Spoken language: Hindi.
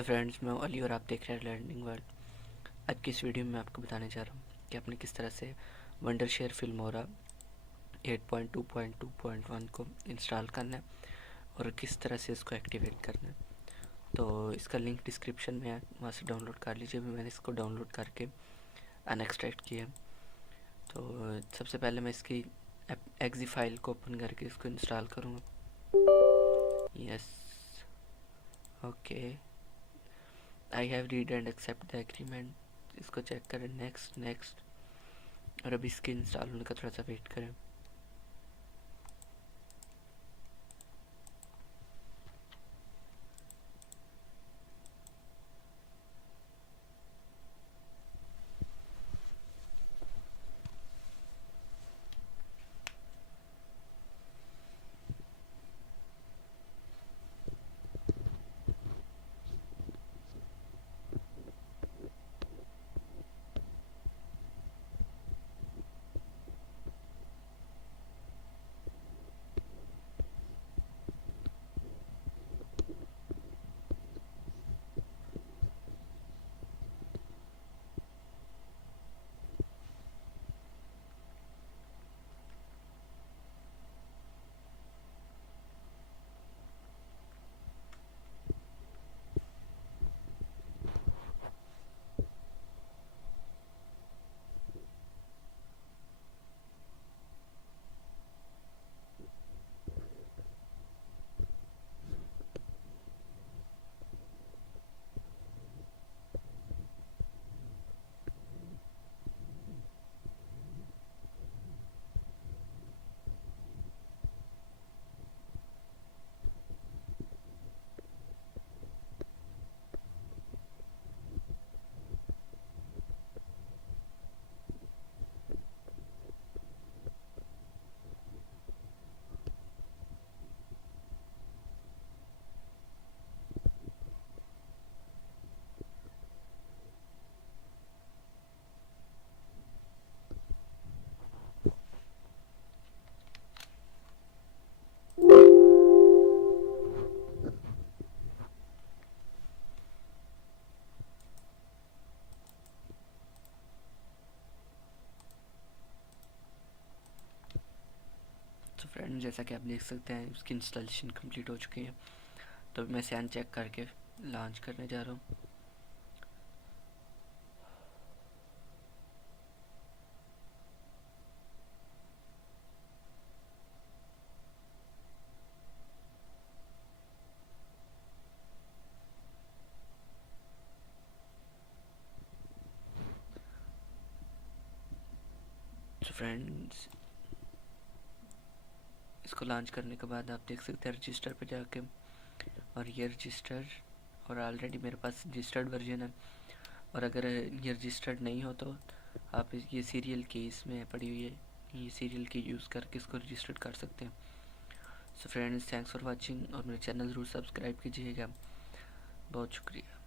हेलो फ्रेंड्स, मैं हूं अली और आप देख रहे हैं लर्निंग वर्ल्ड। आज की इस वीडियो में मैं आपको बताने जा रहा हूं कि आपने किस तरह से वंडरशेयर फिल्मोरा 8.2.2.1 को इंस्टॉल करना है और किस तरह से इसको एक्टिवेट करना है। तो इसका लिंक डिस्क्रिप्शन में है, वहाँ से डाउनलोड कर लीजिए। मैंने इसको डाउनलोड करके अनएक्सट्रैक्ट किया। तो सबसे पहले मैं इसकी एक्जी फाइल को ओपन करके इसको इंस्टॉल करूँगा। Yes, okay, I have read and accept the agreement. इसको चेक करें, नेक्स्ट नेक्स्ट, और अभी इसके इंस्टॉल होने का थोड़ा सा वेट करें। तो फ्रेंड, जैसा कि आप देख सकते हैं उसकी इंस्टॉलेशन कंप्लीट हो चुकी है। तो मैं इसे अनचेक करके लॉन्च करने जा रहा हूँ। तो फ्रेंड्स, इसको लॉन्च करने के बाद आप देख सकते हैं रजिस्टर पे जाके, और ये रजिस्टर, और ऑलरेडी मेरे पास रजिस्टर्ड वर्जन है। और अगर ये रजिस्टर्ड नहीं हो तो आप ये सीरियल की इसमें पड़ी हुई है, ये सीरियल की यूज़ करके इसको रजिस्टर्ड कर सकते हैं। So friends, thanks for watching, और मेरे चैनल ज़रूर सब्सक्राइब कीजिएगा। बहुत शुक्रिया।